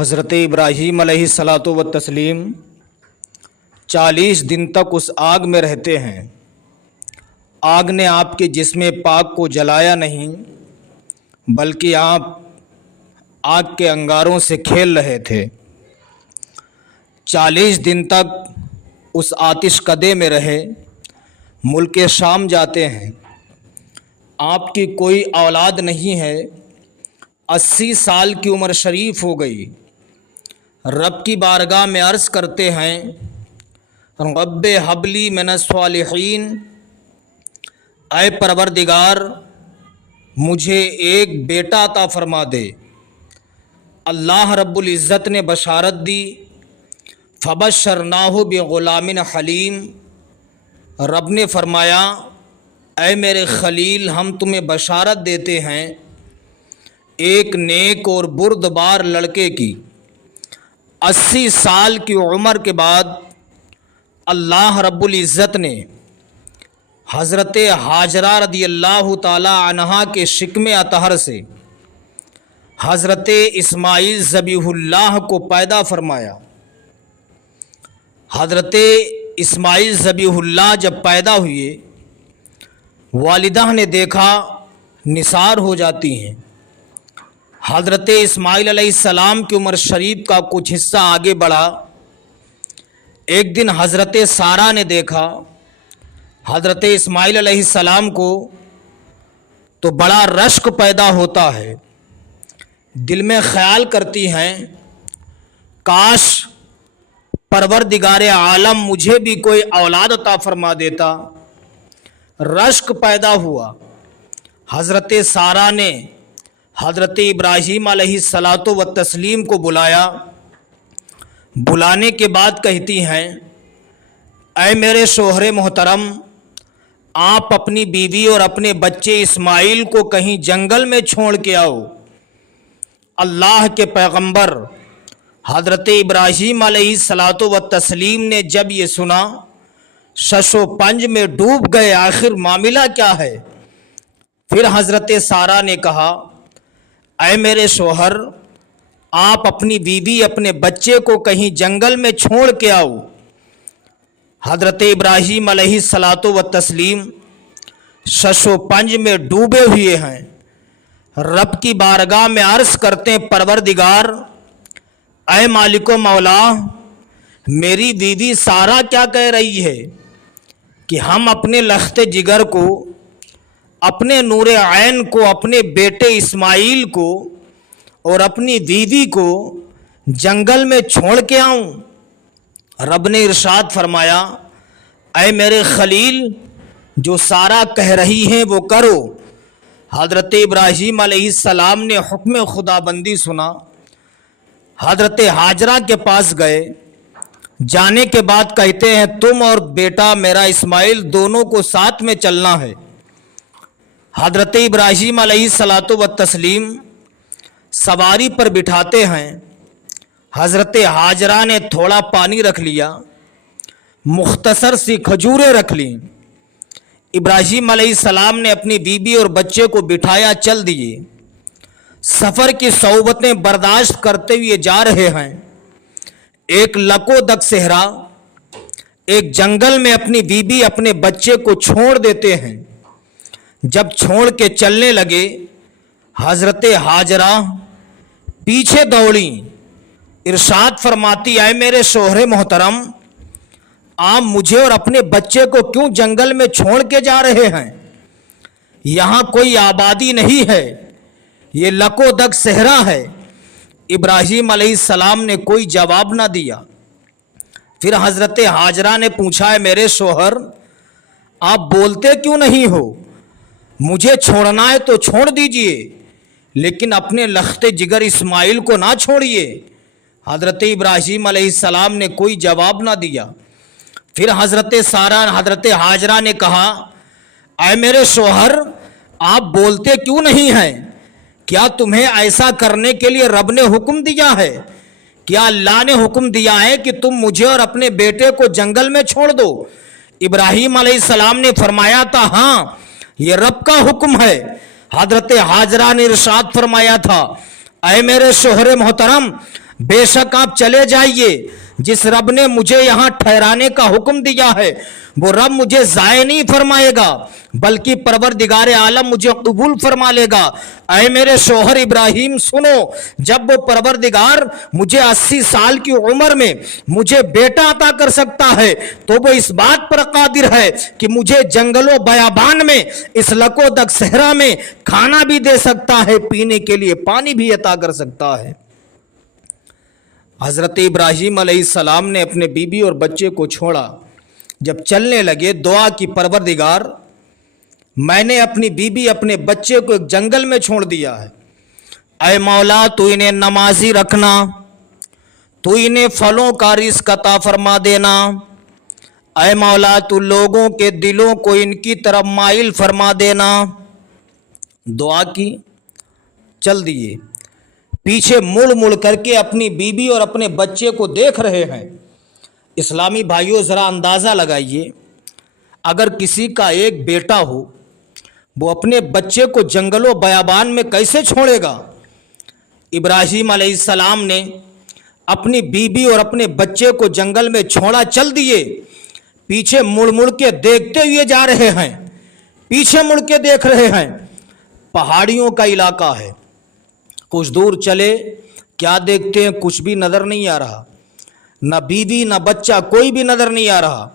حضرت ابراہیم علیہ الصلاۃ والتسلیم 40 دن تک اس آگ میں رہتے ہیں۔ آگ نے آپ کے جسم پاک کو جلایا نہیں، بلکہ آپ آگ کے انگاروں سے کھیل رہے تھے۔ 40 دن تک اس آتش کدے میں رہے۔ ملک شام جاتے ہیں۔ آپ کی کوئی اولاد نہیں ہے۔ 80 سال کی عمر شریف ہو گئی۔ رب کی بارگاہ میں عرض کرتے ہیں، رب حبلی من الصالحین، اے پروردگار مجھے ایک بیٹا عطا فرما دے۔ اللہ رب العزت نے بشارت دی، فبشرناہ بغلام حلیم۔ رب نے فرمایا، اے میرے خلیل ہم تمہیں بشارت دیتے ہیں ایک نیک اور بردبار لڑکے کی۔ 80 سال کی عمر کے بعد اللہ رب العزت نے حضرت ہاجرہ رضی اللہ تعالی عنہا کے شکم اطہر سے حضرت اسماعیل ذبیح اللہ کو پیدا فرمایا۔ حضرت اسماعیل ذبیح اللہ جب پیدا ہوئے، والدہ نے دیکھا نثار ہو جاتی ہیں۔ حضرت اسماعیل علیہ السلام کی عمر شریف کا کچھ حصہ آگے بڑھا۔ ایک دن حضرت سارہ نے دیکھا حضرت اسماعیل علیہ السلام کو تو بڑا رشک پیدا ہوتا ہے۔ دل میں خیال کرتی ہیں، کاش پروردگار عالم مجھے بھی کوئی اولاد عطا فرما دیتا۔ رشک پیدا ہوا۔ حضرت سارہ نے حضرت ابراہیم علیہ الصلاۃ والتسلیم کو بلایا۔ بلانے کے بعد کہتی ہیں، اے میرے شوہر محترم، آپ اپنی بیوی اور اپنے بچے اسماعیل کو کہیں جنگل میں چھوڑ کے آؤ۔ اللہ کے پیغمبر حضرت ابراہیم علیہ الصلاۃ والتسلیم نے جب یہ سنا، شش و پنج میں ڈوب گئے، آخر معاملہ کیا ہے؟ پھر حضرت سارہ نے کہا، اے میرے شوہر، آپ اپنی بیوی اپنے بچے کو کہیں جنگل میں چھوڑ کے آؤ۔ حضرت ابراہیم علیہ الصلاۃ والتسلیم شش و پنج میں ڈوبے ہوئے ہیں۔ رب کی بارگاہ میں عرض کرتے ہیں، پروردگار اے مالک و مولا، میری بیوی سارہ کیا کہہ رہی ہے کہ ہم اپنے لخت جگر کو، اپنے نور عین کو، اپنے بیٹے اسماعیل کو اور اپنی بیوی کو جنگل میں چھوڑ کے آؤں؟ رب نے ارشاد فرمایا، اے میرے خلیل جو سارہ کہہ رہی ہیں وہ کرو۔ حضرت ابراہیم علیہ السلام نے حکم خدا بندی سنا، حضرت ہاجرہ کے پاس گئے۔ جانے کے بعد کہتے ہیں، تم اور بیٹا میرا اسماعیل دونوں کو ساتھ میں چلنا ہے۔ حضرت ابراہیم علیہ الصلاۃ والتسلیم سواری پر بٹھاتے ہیں۔ حضرت ہاجرہ نے تھوڑا پانی رکھ لیا، مختصر سی کھجوریں رکھ لیں۔ ابراہیم علیہ السلام نے اپنی بیوی اور بچے کو بٹھایا، چل دیے۔ سفر کی صعوبتیں برداشت کرتے ہوئے جا رہے ہیں۔ ایک لکو دک صحرا، ایک جنگل میں اپنی بیوی اپنے بچے کو چھوڑ دیتے ہیں۔ جب چھوڑ کے چلنے لگے، حضرت ہاجرہ پیچھے دوڑیں۔ ارشاد فرماتی، اے میرے شوہر محترم، آپ مجھے اور اپنے بچے کو کیوں جنگل میں چھوڑ کے جا رہے ہیں؟ یہاں کوئی آبادی نہیں ہے، یہ لکو دک صحرا ہے۔ ابراہیم علیہ السلام نے کوئی جواب نہ دیا۔ پھر حضرت ہاجرہ نے پوچھا، ہے میرے شوہر آپ بولتے کیوں نہیں ہو؟ مجھے چھوڑنا ہے تو چھوڑ دیجئے، لیکن اپنے لخت جگر اسماعیل کو نہ چھوڑیے۔ حضرت ابراہیم علیہ السلام نے کوئی جواب نہ دیا۔ پھر حضرت ہاجرہ نے کہا، اے میرے شوہر آپ بولتے کیوں نہیں ہیں؟ کیا تمہیں ایسا کرنے کے لیے رب نے حکم دیا ہے؟ کیا اللہ نے حکم دیا ہے کہ تم مجھے اور اپنے بیٹے کو جنگل میں چھوڑ دو؟ ابراہیم علیہ السلام نے فرمایا تھا، ہاں یہ رب کا حکم ہے۔ حضرت ہاجرہ نے ارشاد فرمایا تھا، اے میرے شوہر محترم، बेशक आप चले जाइए, जिस रब ने मुझे यहाँ ठहराने का हुक्म दिया है वो रब मुझे ज़ाय नहीं फरमाएगा, बल्कि परवरदिगार आलम मुझे कबूल फरमा लेगा। ऐ मेरे शोहर इब्राहिम सुनो, जब वो परवरदिगार मुझे 80 साल की उम्र में मुझे बेटा अता कर सकता है तो वो इस बात पर कादिर है कि मुझे जंगलों बयाबान में, इस लको दक सहरा में खाना भी दे सकता है, पीने के लिए पानी भी अता कर सकता है। हज़रत इब्राहीम अलैहिस्सलाम ने अपने बीबी और बच्चे को छोड़ा, जब चलने लगे दुआ की, परवरदिगार मैंने अपनी बीबी अपने बच्चे को एक जंगल में छोड़ दिया है, ऐ मौला तू इन्हें नमाजी रखना, तू इन्हें फलों का रिज़्क़ अता फरमा देना, ऐ मौला तू लोगों के दिलों को इनकी तरफ माइल फरमा देना। दुआ की, चल दिए। पीछे मुड़ मुड़ करके अपनी बीबी और अपने बच्चे को देख रहे हैं। इस्लामी भाइयों ज़रा अंदाज़ा लगाइए, अगर किसी का एक बेटा हो वो अपने बच्चे को जंगलों बयाबान में कैसे छोड़ेगा। इब्राहीम अलैहिस्सलाम ने अपनी बीबी और अपने बच्चे को जंगल में छोड़ा, चल दिए। पीछे मुड़ मुड़ के देखते हुए जा रहे हैं, पीछे मुड़ के देख रहे हैं। पहाड़ियों का इलाका है, कुछ दूर चले, क्या देखते हैं, कुछ भी नज़र नहीं आ रहा, न बीवी न बच्चा, कोई भी नज़र नहीं आ रहा।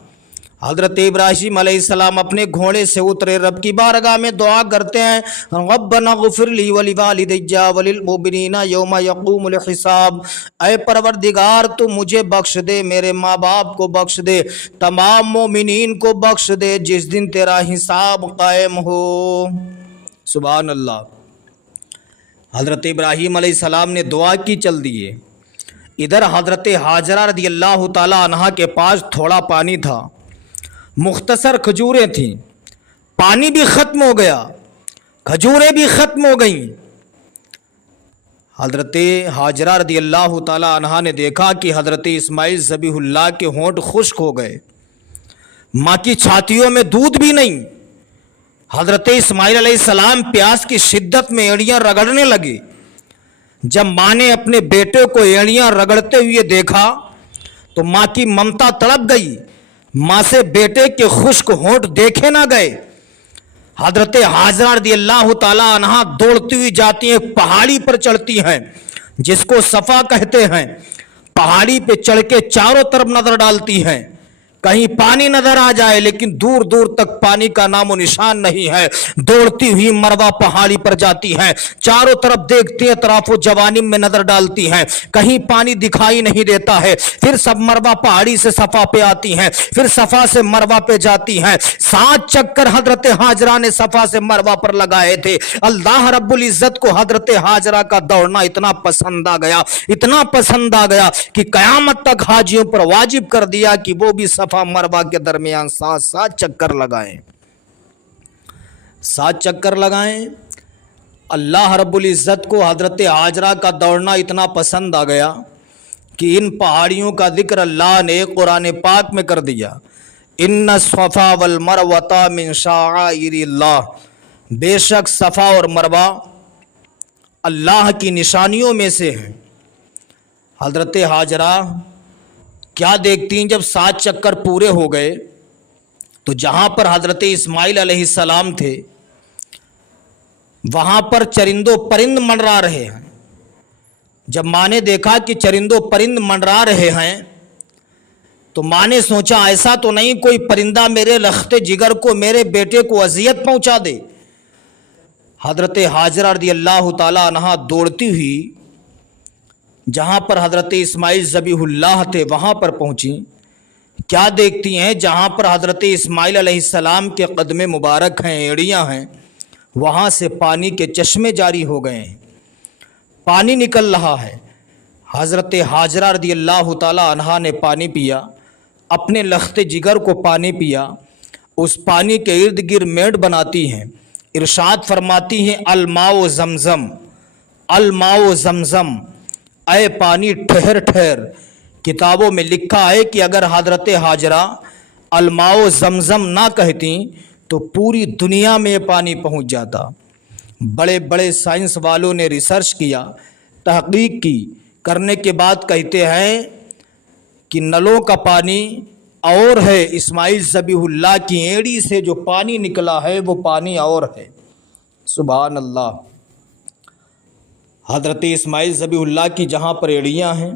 हज़रत इब्राहीम अलैहिस्सलाम अपने घोड़े से उतरे, रब की बारगाह में दुआ करते हैं, रब्बना ग़फ़िर ली व लिवालिदैया व लिलमुमिनीना यौमा यक़ूमुल हिसाब। ऐ परवरदिगार तू मुझे बख्श दे, मेरे माँ बाप को बख्श दे, तमाम मोमिनीन को बख्श दे जिस दिन तेरा हिसाब कायम हो। सुभान अल्लाह। हज़रत इब्राहीम अलैहिस्सलाम ने दुआ की, चल दिए। इधर हज़रत हाजरा रज़ियल्लाहु ताला अन्हा के पास थोड़ा पानी था, मुख्तसर खजूरें थीं, पानी भी ख़त्म हो गया, खजूरें भी ख़त्म हो गईं। हज़रत हाजरा रज़ियल्लाहु ताला अन्हा ने देखा कि हज़रत इस्माइल ज़बीहुल्लाह के होंठ खुश्क हो गए, माँ की छातियों में दूध भी नहीं। हज़रत इस्माइल अलैहिस्सलाम प्यास की शिद्दत में एड़ियाँ रगड़ने लगे। जब माँ ने अपने बेटे को एड़ियाँ रगड़ते हुए देखा तो माँ की ममता तड़प गई, माँ से बेटे के खुश्क होंठ देखे ना गए। हज़रत हाजरा रज़ियल्लाहु ताला अन्हा दौड़ती हुई जाती हैं, पहाड़ी पर चढ़ती हैं जिसको सफ़ा कहते हैं। पहाड़ी पे चढ़ के चारों तरफ नज़र डालती हैं, कहीं पानी नजर आ जाए, लेकिन दूर दूर तक पानी का नामो निशान नहीं है। दौड़ती हुई मरवा पहाड़ी पर जाती है, चारों तरफ देखती है, तराफो जवानिम में नजर डालती हैं, कहीं पानी दिखाई नहीं देता है। फिर सब मरवा पहाड़ी से सफा पे आती हैं, फिर सफा से मरवा पे जाती हैं। 7 चक्कर हजरत हाजरा ने सफा से मरवा पर लगाए थे। अल्लाह रब्बुल इज्जत को हजरत हाजरा का दौड़ना इतना पसंद आ गया, इतना पसंद आ गया कि कयामत तक हाजियों पर वाजिब कर दिया कि वो भी सफा मरवा के दरमियान 7 चक्कर लगाएं, 7 चक्कर लगाएं। अल्लाह रब्बुल इज़्ज़त को हज़रत हाजरा का दौड़ना इतना पसंद आ गया कि इन पहाड़ियों का जिक्र अल्लाह ने कुरान पाक में कर दिया। इन्ना सफ़ा वल मरवता मिन शाइरिल्लाह, बेशक सफ़ा और मरवा अल्लाह की निशानियों में से हैं। हज़रत हाजरा क्या देखती हैं, जब 7 चक्कर पूरे हो गए तो जहाँ पर हज़रत इस्माइल अलैहिस्सलाम थे वहाँ पर चरिंदों परिंद मंडरा रहे हैं। जब माँ ने देखा कि चरिंदों परिंद मंडरा रहे हैं तो माँ ने सोचा ऐसा तो नहीं कोई परिंदा मेरे लख्ते जिगर को, मेरे बेटे को अजियत पहुँचा दे। हज़रत हाजरा रज़ियल्लाहु ताला अन्हा दौड़ती हुई जहाँ पर हज़रत इस्माइल ज़बीहुल्लाह थे वहाँ पर पहुँची। क्या देखती हैं, जहाँ पर हज़रत इस्माइल अलैहिस्सलाम के कदमे मुबारक हैं, एड़ियाँ हैं, वहाँ से पानी के चश्मे जारी हो गए हैं, पानी निकल रहा है। हज़रत हाजरा रज़ियल्लाहु ताला अन्हा ने पानी पिया, अपने लख्ते जिगर को पानी पिया। उस पानी के इर्द गिर्द मेड़ बनाती हैं, इरशाद फरमाती हैं अलमाओ ज़मज़म, अलमाओ ज़मज़म, ऐ पानी ठहर ठहर। किताबों में लिखा है कि अगर हज़रत हाजरा अलमाओ ज़मज़म ना कहती तो पूरी दुनिया में पानी पहुंच जाता। बड़े बड़े साइंस वालों ने रिसर्च किया, तहकीक की کرنے کے بعد کہتے ہیں کہ نلوں کا پانی اور ہے، اسماعیل ذبیح اللہ کی ایڑی سے جو پانی نکلا ہے وہ پانی اور ہے۔ سبحان اللہ۔ حضرت اسماعیل ذبیح اللہ کی جہاں پر ایڑیاں ہیں